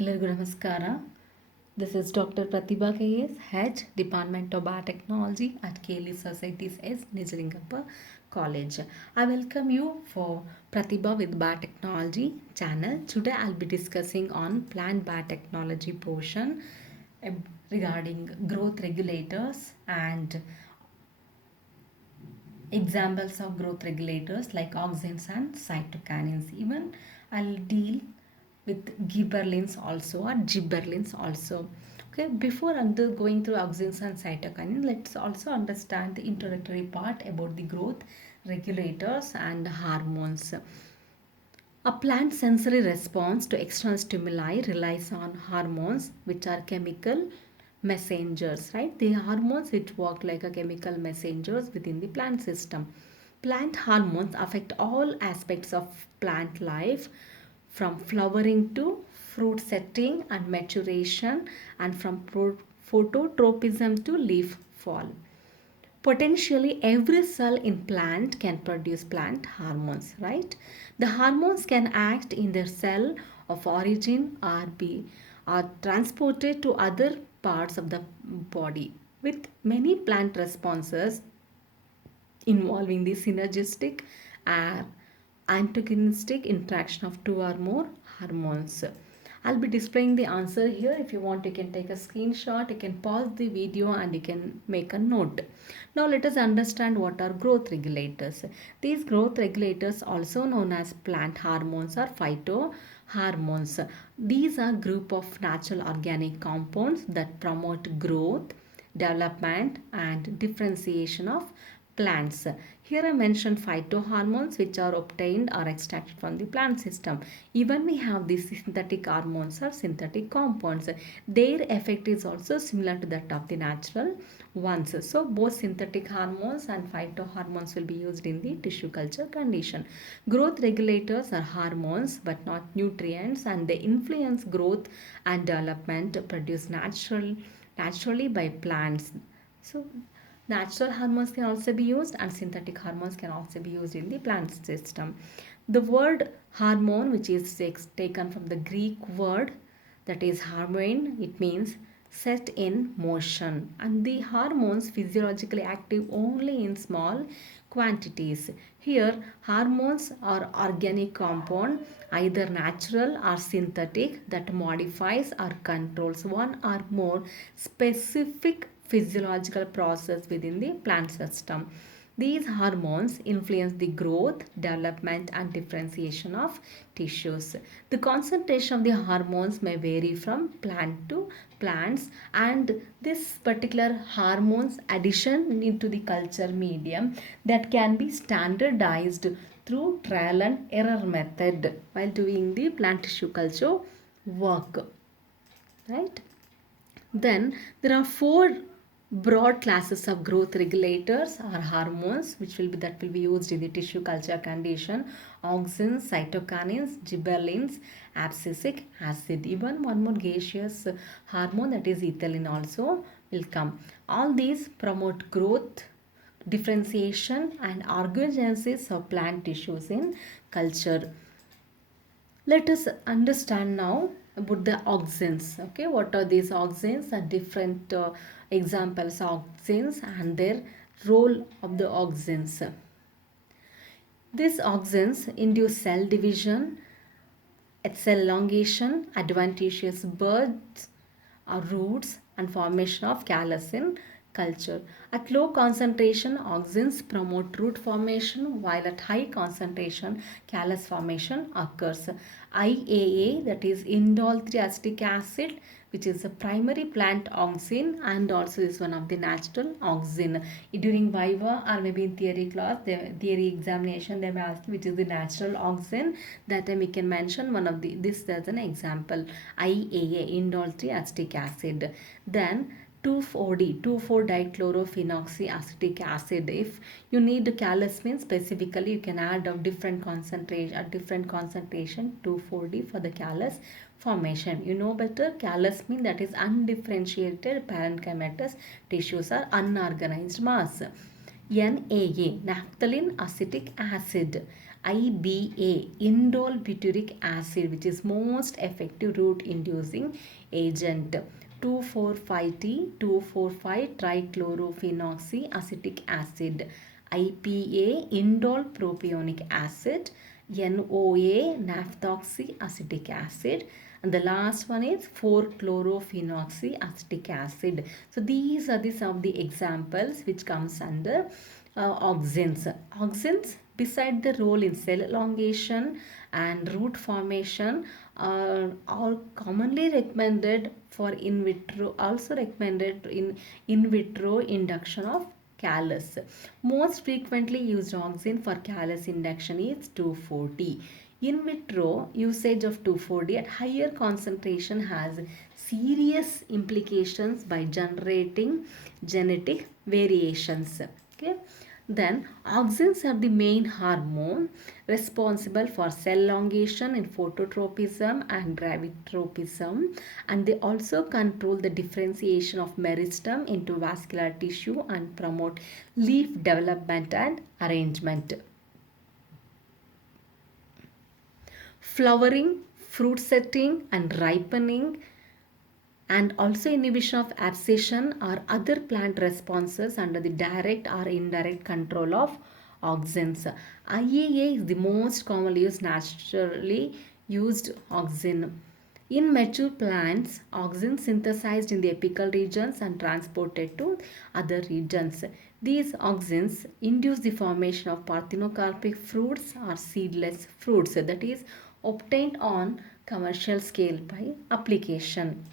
ಎಲ್ಲರಿಗೂ ನಮಸ್ಕಾರ. This is Dr. Pratibha KS, Head, Department of Biotechnology at KLE Societies S. Nijlingappa College. I welcome you for Pratibha with Biotechnology channel. Today I'll be discussing on plant biotechnology portion regarding growth regulators and examples of growth regulators like auxins and cytokinins. Even I'll deal with gibberellins also or gibberellins also. Okay, before going through auxins and cytokinins, let's also understand the introductory part about the growth regulators and hormones. A plant's sensory response to external stimuli relies on hormones, which are chemical messengers, right? The hormones which work like a chemical messengers within the plant system. Plant hormones affect all aspects of plant life, from flowering to fruit setting and maturation, and from phototropism to leaf fall. Potentially every cell in plant can produce plant hormones, right? The hormones can act in their cell of origin or be or transported to other parts of the body, with many plant responses involving the synergistic and antagonistic interaction of two or more hormones. I'll be displaying the answer here. If you want, you can take a screenshot, you can pause the video and you can make a note. Now let us understand what are growth regulators. These growth regulators, also known as plant hormones or phytohormones. These are group of natural organic compounds that promote growth, development and differentiation of plants. Here I mentioned phytohormones which are obtained or extracted from the plant system. Even we have these synthetic hormones or synthetic compounds. Their effect is also similar to that of the natural ones. So both synthetic hormones and phytohormones will be used in the tissue culture condition. Growth regulators are hormones but not nutrients, and they influence growth and development produced naturally by plants. So natural hormones can also be used and synthetic hormones can also be used in the plant system. The word hormone, which is taken from the Greek word that is hormone, it means set in motion, and the hormones physiologically active only in small quantities. Here hormones are organic compound, either natural or synthetic, that modifies or controls one or more specific physiological process within the plant system. These hormones influence the growth, development, and differentiation of tissues. The concentration of the hormones may vary from plant to plants, and this particular hormones addition into the culture medium that can be standardized through trial and error method while doing the plant tissue culture work, right? Then there are four broad classes of growth regulators or hormones that will be used in the tissue culture condition: auxins, cytokinins, gibberellins, abscisic acid. Even one more gaseous hormone, that is ethylene, also will come. All these promote growth, differentiation and organogenesis of plant tissues in culture. Let us understand now about the auxins. Okay, what are these auxins? Are different examples of auxins and their role of the auxins. These auxins induce cell division, cell elongation, adventitious buds or roots, and formation of callus in culture. At low concentration, auxins promote root formation, while at high concentration, callus formation occurs. IAA, that is indole 3 acetic acid, which is a primary plant auxin and also is one of the natural auxin. During Viva or maybe in theory class, the theory examination, they may ask which is the natural auxin. That time we can mention one of this as an example: IAA, indole 3 acetic acid. Then 2,4-D, 2,4-dichlorophenoxyacetic acid. If you need callus means specifically you can add a different concentration 2,4-D for the callus formation. You know better, callus means that is undifferentiated parenchymatous tissues or unorganized mass. NAA, naphthalene acetic acid. IBA, indole butyric acid, which is most effective root inducing agent. 2,4,5-T, 2,4,5-trichlorophenoxy acetic acid. IPA, indole propionic acid. NOA, naphthoxy acetic acid. And the last one is 4-chlorophenoxy acetic acid. So these are the some of the examples which comes under auxins. Auxins, beside the role in cell elongation and root formation, are commonly recommended for in vitro, also recommended in vitro induction of callus. Most frequently used auxin for callus induction is 2,4-D. In vitro usage of 2,4-D at higher concentration has serious implications by generating genetic variations. Okay. Then auxins are the main hormone responsible for cell elongation in phototropism and gravitropism, and they also control the differentiation of meristem into vascular tissue and promote leaf development and arrangement. Flowering, fruit setting and ripening, and also inhibition of abscission or other plant responses under the direct or indirect control of auxins. IAA is the most commonly used naturally used auxin. In mature plants, auxin synthesized in the apical regions and transported to other regions. These auxins induce the formation of parthenocarpic fruits or seedless fruits, that is obtained on commercial scale by application.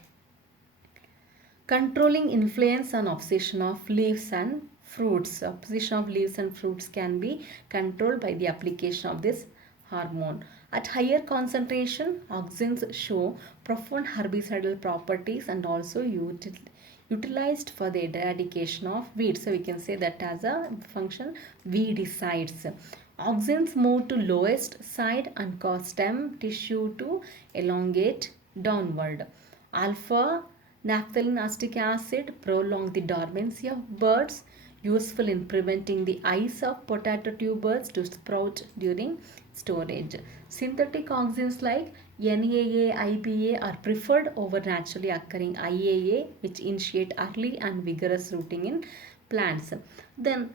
Controlling influence on opposition of leaves and fruits. Opposition of leaves and fruits can be controlled by the application of this hormone. At higher concentration, auxins show profound herbicidal properties and also utilized for the eradication of weeds. So we can say that as a function weedicides. Auxins move to lowest side and cause stem tissue to elongate downward. Alpha naphthalene acetic acid prolong the dormancy of buds, useful in preventing the eyes of potato tubers to sprout during storage. Synthetic auxins like NAA, IPA are preferred over naturally occurring IAA, which initiate early and vigorous rooting in plants. Then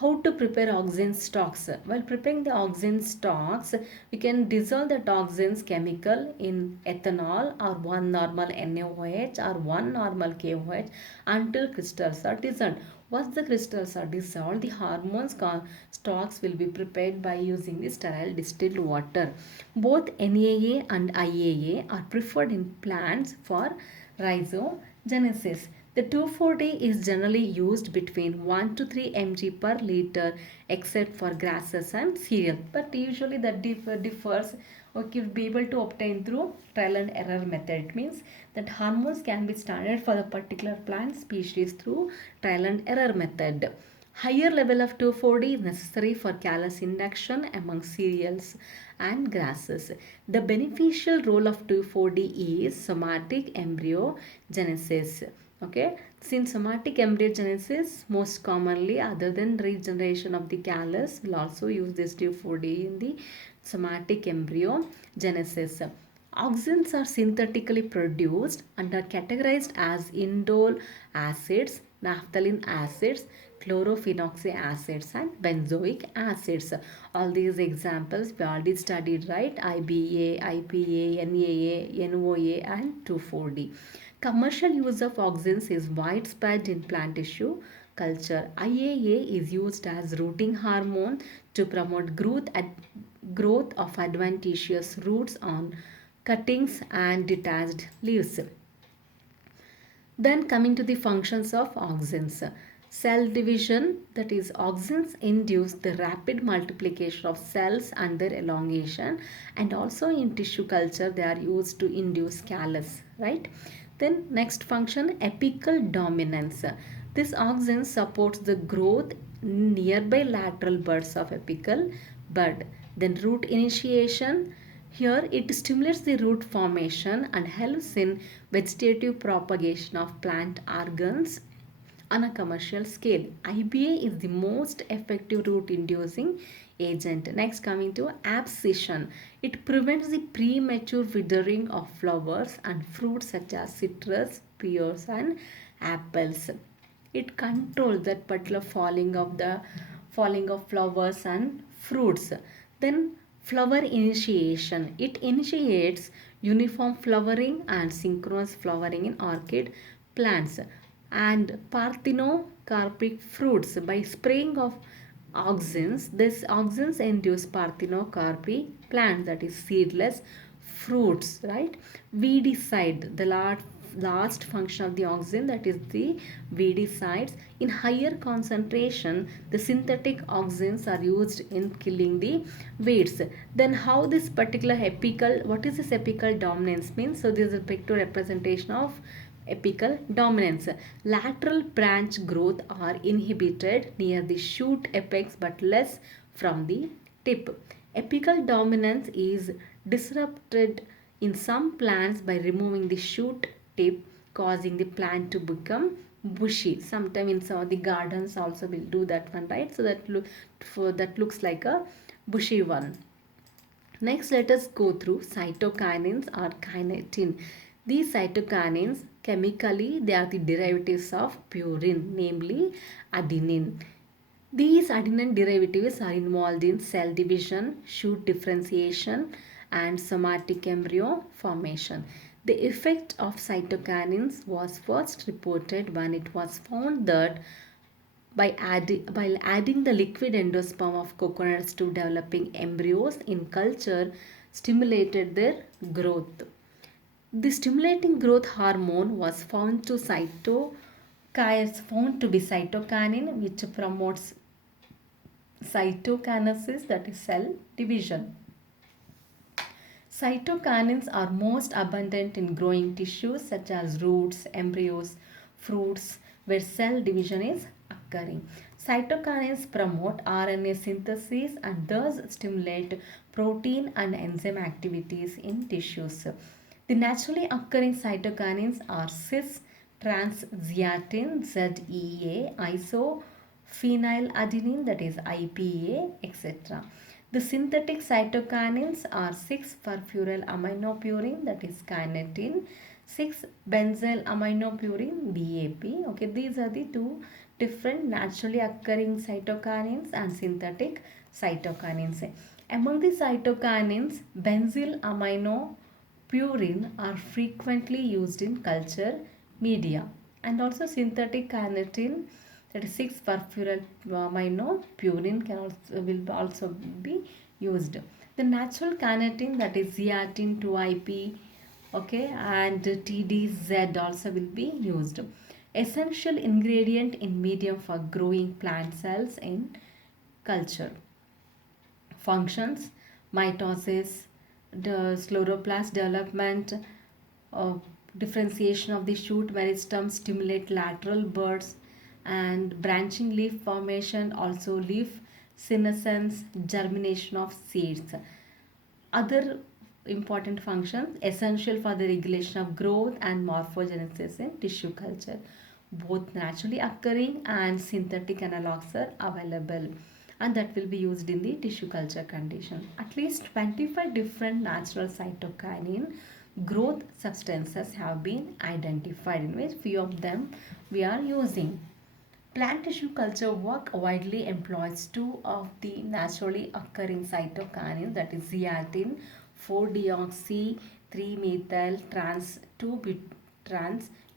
how to prepare auxin stocks? While preparing the auxin stocks, we can dissolve the auxins chemical in ethanol or one normal NaOH or one normal KOH until crystals are dissolved. Once the crystals are dissolved, the hormones stocks will be prepared by using the sterile distilled water. Both NAA and IAA are preferred in plants for rhizogenesis. The 2,4-D is generally used between 1 to 3 mg per liter except for grasses and cereal. But usually that differs or can be able to obtain through trial and error method. It means that hormones can be standard for the particular plant species through trial and error method. Higher level of 2,4-D is necessary for callus induction among cereals and grasses. The beneficial role of 2,4-D is somatic embryogenesis. Okay, since somatic embryogenesis most commonly other than regeneration of the callus will also use this 2,4-D in the somatic embryogenesis. Auxins are synthetically produced and are categorized as indole acids, naphthalene acids, chlorophenoxy acids and benzoic acids. All these examples we already studied, right? IBA, IPA, NAA, NOA and 2,4-D. Commercial use of auxins is widespread in plant tissue culture. IAA is used as rooting hormone to promote growth of adventitious roots on cuttings and detached leaves. Then coming to the functions of auxins. Cell division, that is auxins induce the rapid multiplication of cells and their elongation, and also in tissue culture they are used to induce callus, right? Then next function, apical dominance. This auxin supports the growth nearby lateral buds of apical bud. Then root initiation. Here it stimulates the root formation and helps in vegetative propagation of plant organs on a commercial scale. IBA is the most effective root inducing agent. Next, coming to abscission. It prevents the premature withering of flowers and fruits such as citrus, pears, and apples. It controls that particular falling of flowers and fruits. Then flower initiation. It initiates uniform flowering and synchronous flowering in orchid plants and parthenocarpic fruits by spraying of auxins. This auxins induce parthenocarpic plants, that is seedless fruits, right? Weedicide, the last function of the auxin, that is the weedicides. In higher concentration, the synthetic auxins are used in killing the weeds. Then how this particular apical, what is this apical dominance means? So this is a pictorial representation of apical dominance. Lateral branch growth are inhibited near the shoot apex but less from the tip. Apical dominance is disrupted in some plants by removing the shoot tip, causing the plant to become bushy. Sometimes in some of the gardens also will do that one, right? So that looks like a bushy one. Next, let us go through cytokinins or kinetin. These cytokinins, chemically, they are the derivatives of purine, namely adenine. These adenine derivatives are involved in cell division, shoot differentiation, and somatic embryo formation. The effect of cytokinins was first reported when it was found that by adding the liquid endosperm of coconuts to developing embryos in culture stimulated their growth. The stimulating growth hormone was found to be cytokinin, which promotes cytokinesis, that is cell division. Cytokinins are most abundant in growing tissues such as roots, embryos, fruits, where cell division is occurring. Cytokinins promote RNA synthesis and thus stimulate protein and enzyme activities in tissues. The naturally occurring cytokinins are cis transzeatin ZEA, isophenyladenine, that is IPA, etc. The synthetic cytokinins are 6-furfurylaminopurin, that is kinetin, 6-benzylaminopurin, BAP. Okay, these are the two different naturally occurring cytokinins and synthetic cytokinins. Among the cytokinins, benzylaminopurin are frequently used in culture media, and also synthetic kinetin, that is 6-furfurylaminopurin, will also be used. The natural kinetin, that is zeatin 2IP, okay, and TDZ also will be used. Essential ingredient in medium for growing plant cells in culture. Functions: mitosis, the chloroplast development, uh, differentiation of the shoot meristem, stimulate lateral buds and branching leaf formation, also leaf senescence, germination of seeds. Other important functions essential for the regulation of growth and morphogenesis in tissue culture. Both naturally occurring and synthetic analogs are available, and that will be used in the tissue culture condition. At least 25 different natural cytokinin growth substances have been identified, in which few of them we are using. Plant tissue culture work widely employs two of the naturally occurring cytokinins, that is zeatin 4-deoxy 3-methyl trans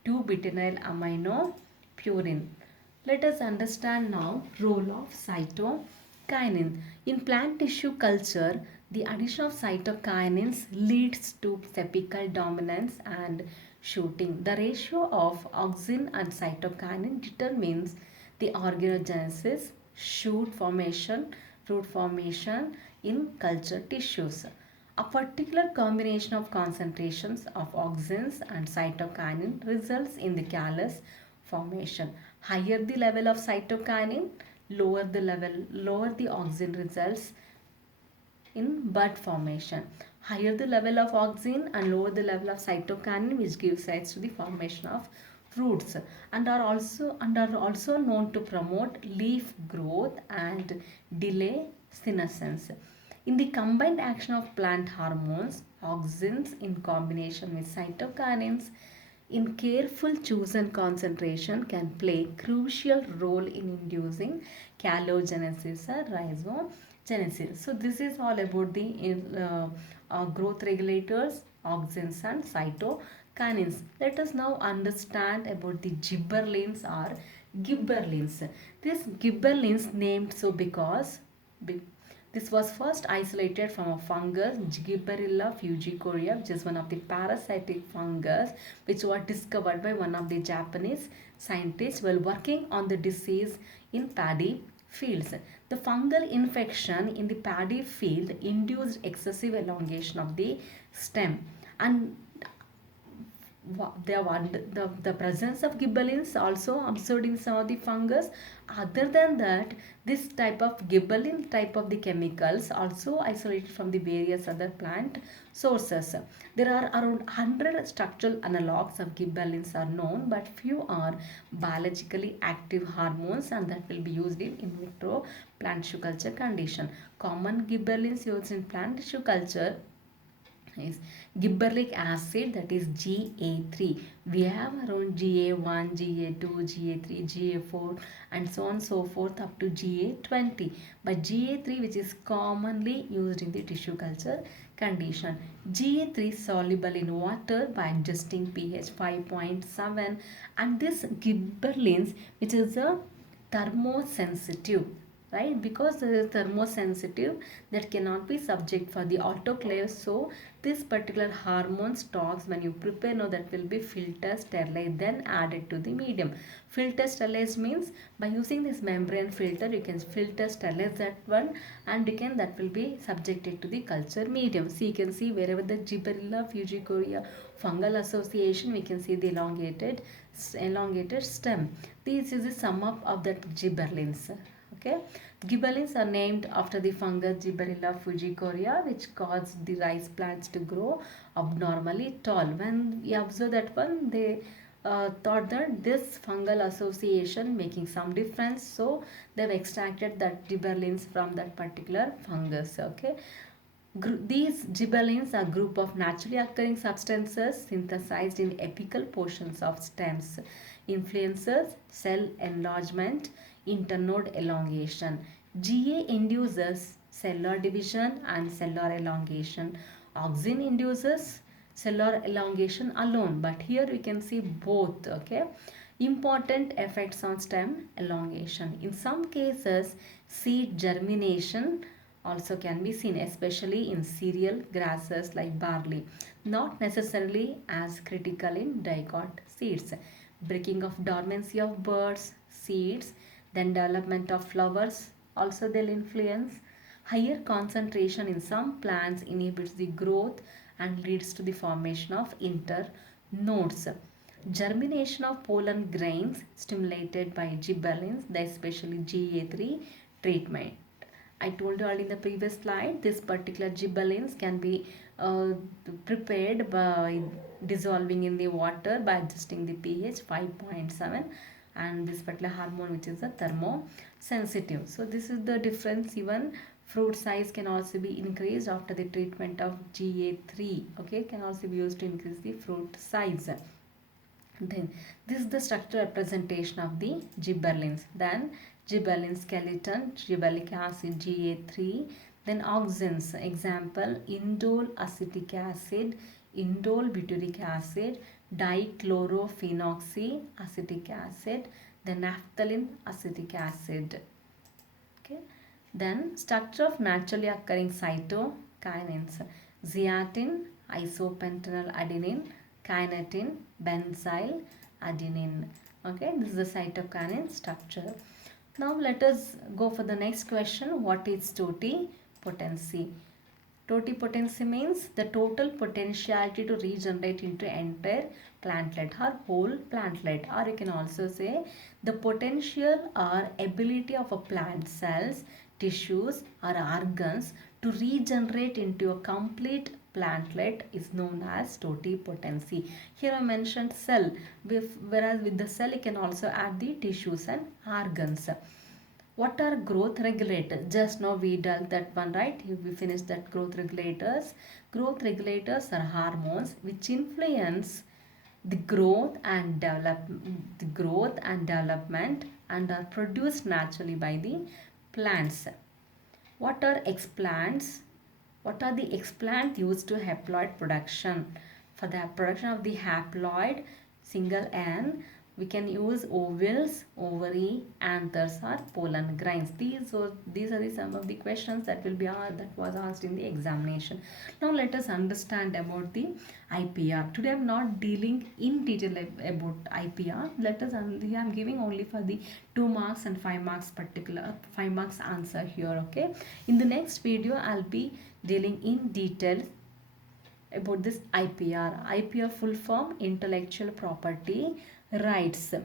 2-butynyl amino purine. Let us understand now role of cytokinin. In plant tissue culture, the addition of cytokinins leads to apical dominance and shooting. The ratio of auxin and cytokinin determines the organogenesis, shoot formation, fruit formation in culture tissues. A particular combination of concentrations of auxins and cytokinin results in the callus formation. Higher the level of cytokinin, lower the auxin results in bud formation. Higher the level of auxin and lower the level of cytokinin, which gives rise to the formation of fruits, and are also known to promote leaf growth and delay senescence. In the combined action of plant hormones, auxins in combination with cytokinins in careful chosen concentration can play crucial role in inducing calogenesis or rhizogenesis. So this is all about the growth regulators, auxins and cytokinins. Let us now understand about the gibberellins or gibberellins. This gibberellins named so because this was first isolated from a fungus, Gibberella fujicoria, which is one of the parasitic fungus which was discovered by one of the Japanese scientists while working on the disease in paddy fields. The fungal infection in the paddy field induced excessive elongation of the stem, and the presence of gibberellins also observed in some of the fungus. Other than that, this type of gibberellin type of the chemicals also isolated from the various other plant sources. There are around 100 structural analogues of gibberellins are known, but few are biologically active hormones, and that will be used in vitro plant tissue culture condition. Common gibberellins used in plant tissue culture is gibberellic acid, that is GA3. We have around GA1, GA2, GA3, GA4 and so on so forth up to GA20. But GA3 which is commonly used in the tissue culture condition. GA3 soluble in water by adjusting pH 5.7, and this gibberellins which is a thermosensitive, right, because it is thermosensitive that cannot be subject for the autoclave. So this particular hormone stocks when you prepare, now that will be filter sterilized then added to the medium. Filter sterilized means by using this membrane filter you can filter sterilize that one, and you can, that will be subjected to the culture medium. So you can see wherever the Gibberella fujicoria fungal association, we can see the elongated stem. This is the sum up of that gibberellins. Okay, gibberellins are named after the fungus Gibberella fujicoria, which caused the rice plants to grow abnormally tall. When we observe that one, they thought that this fungal association making some difference, so they've extracted that gibberellins from that particular fungus. Okay, these gibberellins are group of naturally occurring substances synthesized in apical portions of stems, influences cell enlargement, internode elongation. GA induces cellular division and cellular elongation. Auxin induces cellular elongation alone, but here we can see both. Okay, important effects on stem elongation. In some cases, seed germination also can be seen, especially in cereal grasses like barley, not necessarily as critical in dicot seeds. Breaking of dormancy of birds, seeds, then development of flowers, also they'll influence. Higher concentration in some plants inhibits the growth and leads to the formation of internodes. Germination of pollen grains stimulated by gibberellins, especially GA3 treatment. I told you already in the previous slide, this particular gibberellins can be prepared by dissolving in the water by adjusting the pH 5.7, and this particular hormone which is a thermosensitive. So this is the difference. Even fruit size can also be increased after the treatment of GA3. Okay, can also be used to increase the fruit size. Then this is the structural representation of the gibberellins. Then gibberellin skeleton, gibberellic acid GA3. Then auxins, example indole acetic acid, indole butyric acid, dichlorophenoxy acetic acid, then naphthalene acetic acid. Okay. Then structure of naturally occurring cytokinins: zeatin, isopentenyl adenine, kinetin, benzyl adenine. Okay, this is the cytokinin structure. Now let us go for the next question. What is totipotency? Totipotency means the total potentiality to regenerate into entire plantlet or whole plantlet, or you can also say the potential or ability of a plant cells, tissues or organs to regenerate into a complete plantlet is known as totipotency. Here I mentioned cell, whereas with the cell you can also add the tissues and organs. What are growth regulators? Just now we dealt that one, right? We finished that growth regulators. Growth regulators are hormones which influence the growth and development and are produced naturally by the plants. What are explants? What are the explants used to haploid production? For the production of the haploid single N, we can use ovules, ovary, anthers or pollen grains. These are the some of the questions that will be that was asked in the examination. Now let us understand about the IPR. Today I am not dealing in detail about IPR. Let us I am giving only for the 2 marks and 5 marks particular 5 marks answer here. Okay. In the next video I'll be dealing in detail about this IPR. IPR full form intellectual property rights.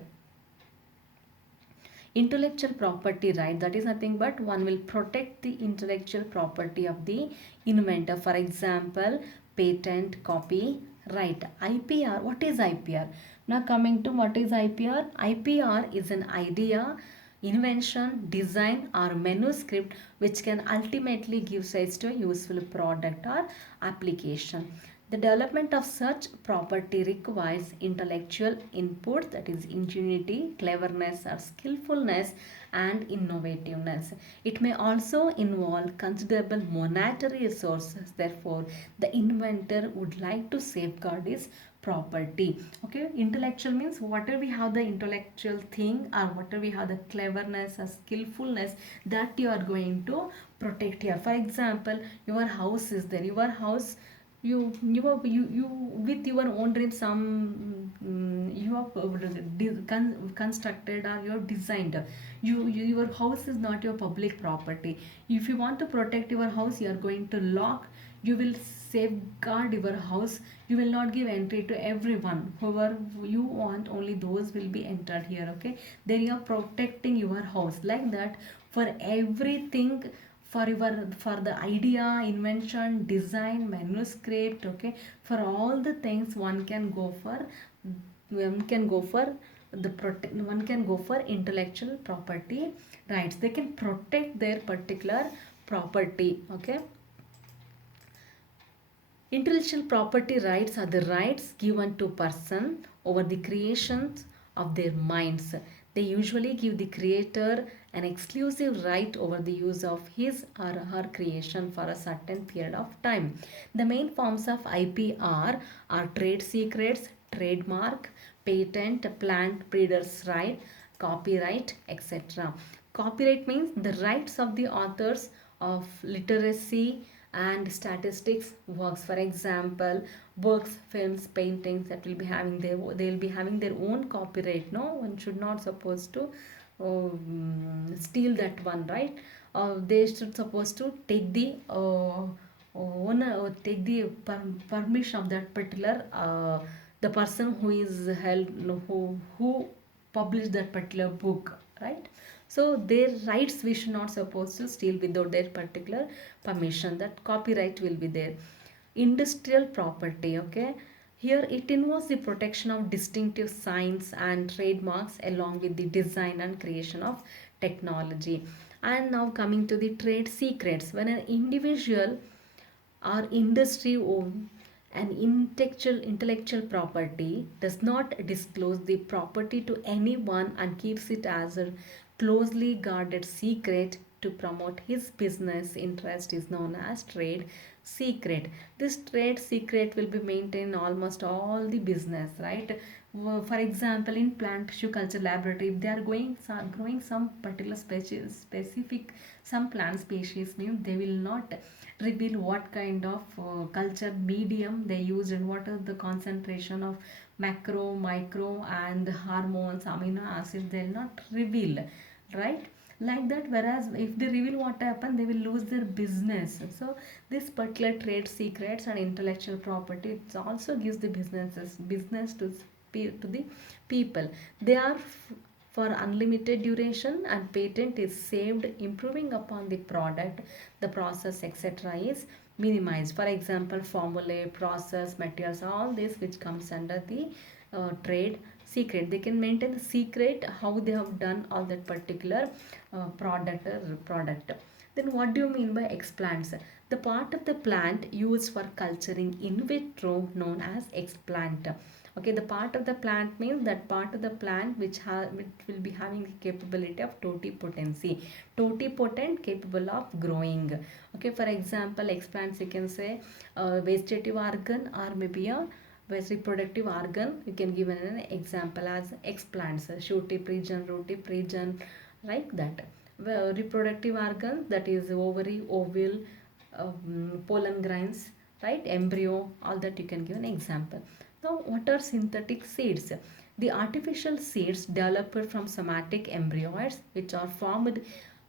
Intellectual property right, that is nothing but one will protect the intellectual property of the inventor. For example, patent, copy, right. IPR, what is IPR? Now coming to what is IPR? IPR is an idea, invention, design or manuscript which can ultimately give rise to a useful product or application. The development of such property requires intellectual input, that is ingenuity, cleverness or skillfulness and innovativeness. It may also involve considerable monetary resources. Therefore, the inventor would like to safeguard his property. Okay, intellectual means whatever we have the intellectual thing or whatever we have the cleverness or skillfulness that you are going to protect here. For example, your house is there. Your house, you with your own dream, some you have constructed or you have designed. Your house is not your public property. If you want to protect your house, you are going to lock, you will safeguard your house, you will not give entry to everyone. Whoever you want, only those will be entered here. Okay, then you are protecting your house. Like that, for everything, for the idea, invention, design, manuscript, okay, for all the things one can go for, one can go for one can go for intellectual property rights. They can protect their particular property. Okay, intellectual property rights are the rights given to person over the creations of their minds. They usually give the creator an exclusive right over the use of his or her creation for a certain period of time. The main forms of IPR are trade secrets, trademark, patent, plant breeders' right, copyright, etc. Copyright means the rights of the authors of literacy and statistics works. For example, books, films, paintings, that will be having they'll be having their own copyright. No one should not supposed to steal that one, right? They should supposed to take the owner, take the permission of that particular the person who is held, who published that particular book, right? So their rights we should not supposed to steal without their particular permission. That copyright will be there. Industrial property, okay, here it involves the protection of distinctive signs and trademarks along with the design and creation of technology. And now coming to the trade secrets, when an individual or industry own an intellectual property does not disclose the property to anyone and keeps it as a closely guarded secret to promote his business interest is known as trade secret. This trade secret will be maintained in almost all the business, right? For example, in plant tissue culture laboratory, if they are growing some particular specific some plant species, means they will not reveal what kind of culture medium they use and what are the concentration of macro, micro and hormones, amino acids. They will not reveal, right? Like that, whereas if they reveal what happened, they will lose their business. So this particular trade secrets and intellectual property, it also gives the business to the people. They are for unlimited duration, and patent is saved improving upon the product, the process, etc. is minimized. For example, formulae, process, materials, all this which comes under the trade secret. They can maintain the secret how they have done all that particular product. Then what do you mean by explants? The part of the plant used for culturing in vitro known as explant. Okay, the part of the plant means that part of the plant which will be having the capability of totipotency, totipotent, capable of growing. Okay, for example, explants you can say vegetative organ or maybe a reproductive organ. You can give an example as explants, shoot tip region, root tip region, like that. Well, reproductive organ, that is ovary, ovule, pollen grains, right, embryo, all that you can give an example. Now, what are synthetic seeds? The artificial seeds developed from somatic embryos which are formed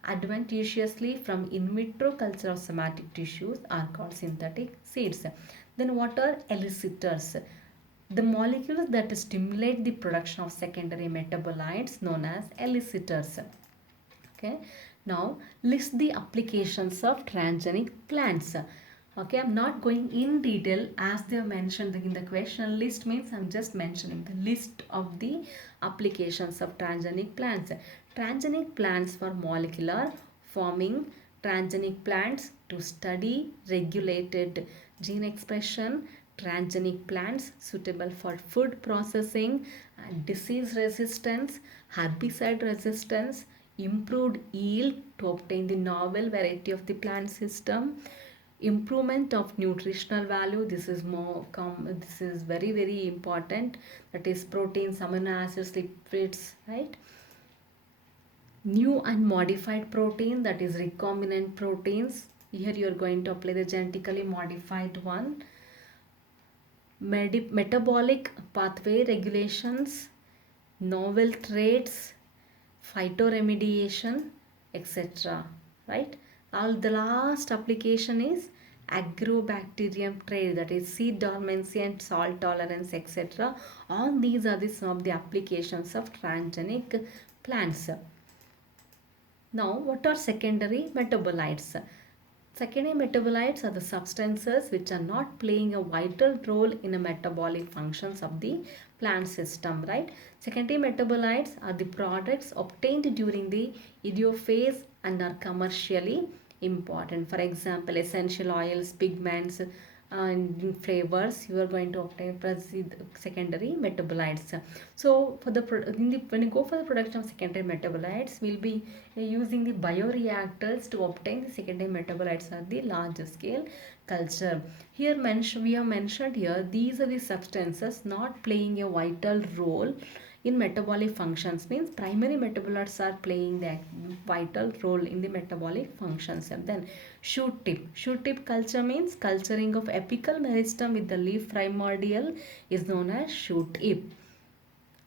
advantageously from in vitro culture of somatic tissues are called synthetic seeds. Then what are elicitors? The molecules that stimulate the production of secondary metabolites known as elicitors. Okay, now list the applications of transgenic plants. Okay, I'm not going in detail as they have mentioned in the question. List means I'm just mentioning the list of the applications of transgenic plants. Transgenic plants for molecular forming, transgenic plants to study regulated gene expression, transgenic plants suitable for food processing and disease resistance, herbicide resistance, improved yield to obtain the novel variety of the plant system, improvement of nutritional value. This is this is very important, that is proteins, amino acids, lipids, right? New and modified protein, that is recombinant proteins. Here you are going to apply the genetically modified one. Metabolic pathway regulations, novel traits, phytoremediation, etc. Right? All the last application is agrobacterium trait, that is seed dormancy and salt tolerance, etc. All these are some of the applications of transgenic plants. Now, what are secondary metabolites? Secondary metabolites are the substances which are not playing a vital role in the metabolic functions of the plant system, right? Secondary metabolites are the products obtained during the idiophase and are commercially important. For example, essential oils, pigments, and flavors, you are going to obtain secondary metabolites. So for when you go for the production of secondary metabolites, we'll be using the bioreactors to obtain the secondary metabolites at the larger scale culture. Here we have mentioned here, these are the substances not playing a vital role in metabolic functions, means primary metabolites are playing the vital role in the metabolic functions. And then shoot tip culture means culturing of apical meristem with the leaf primordial is known as shoot tip.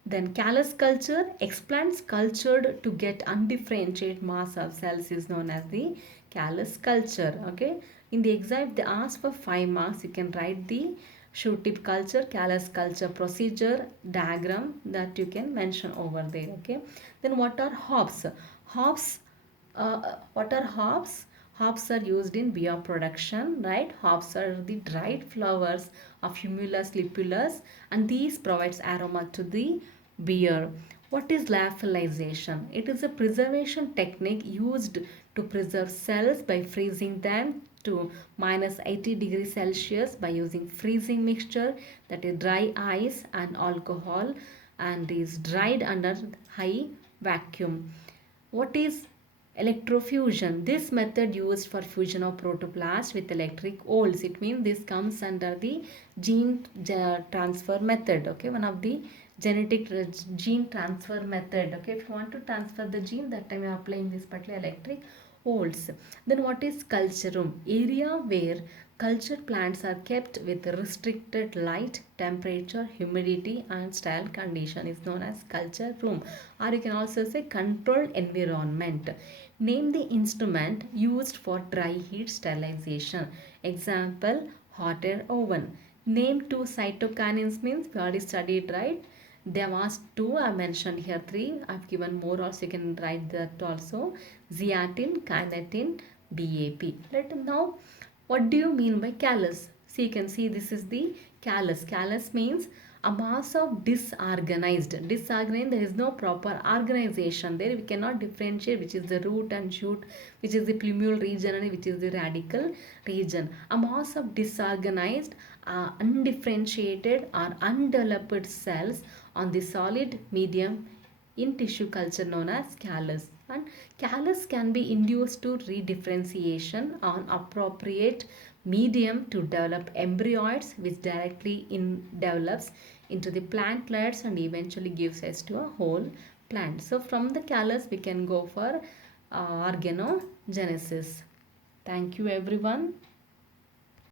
Then callus culture, explants cultured to get undifferentiated mass of cells is known as the callus culture. Okay, in the exam if they ask for 5 marks, you can write the shoot tip culture, callus culture procedure diagram that you can mention over there. Okay, then what are hops? What are hops? Hops are used in beer production, right? Hops are the dried flowers of Humulus lupulus, and these provides aroma to the beer. What is lyophilization? It is a preservation technique used to preserve cells by freezing them to minus 80 degrees Celsius by using freezing mixture, that is dry ice and alcohol, and is dried under high vacuum. What is electrofusion? This method used for fusion of protoplast with electric volts. It means this comes under the gene transfer method. Okay, one of the genetic gene transfer method. Okay, if you want to transfer the gene, that time you are applying this particular electric volts. Then what is culture room? Area where cultured plants are kept with restricted light, temperature, humidity and sterile condition is known as culture room, or you can also say controlled environment. Name the instrument used for dry heat sterilization. Example, hot air oven. Name two cytokinins, means we already studied, right? They have asked two, I mentioned here three. I've given more also, you can write that also. Zeatin, kinetin, BAP. Let now, what do you mean by callus? See, you can see this is the callus. Callus means a mass of disorganized. Disorganized, there is no proper organization. There we cannot differentiate which is the root and shoot, which is the plumule region and which is the radical region. A mass of disorganized, undifferentiated or undeveloped cells on the solid medium in tissue culture known as callus. And callus can be induced to redifferentiation on appropriate medium to develop embryos which directly develops into the plantlets and eventually gives rise to a whole plant. So from the callus we can go for organogenesis. Thank you everyone.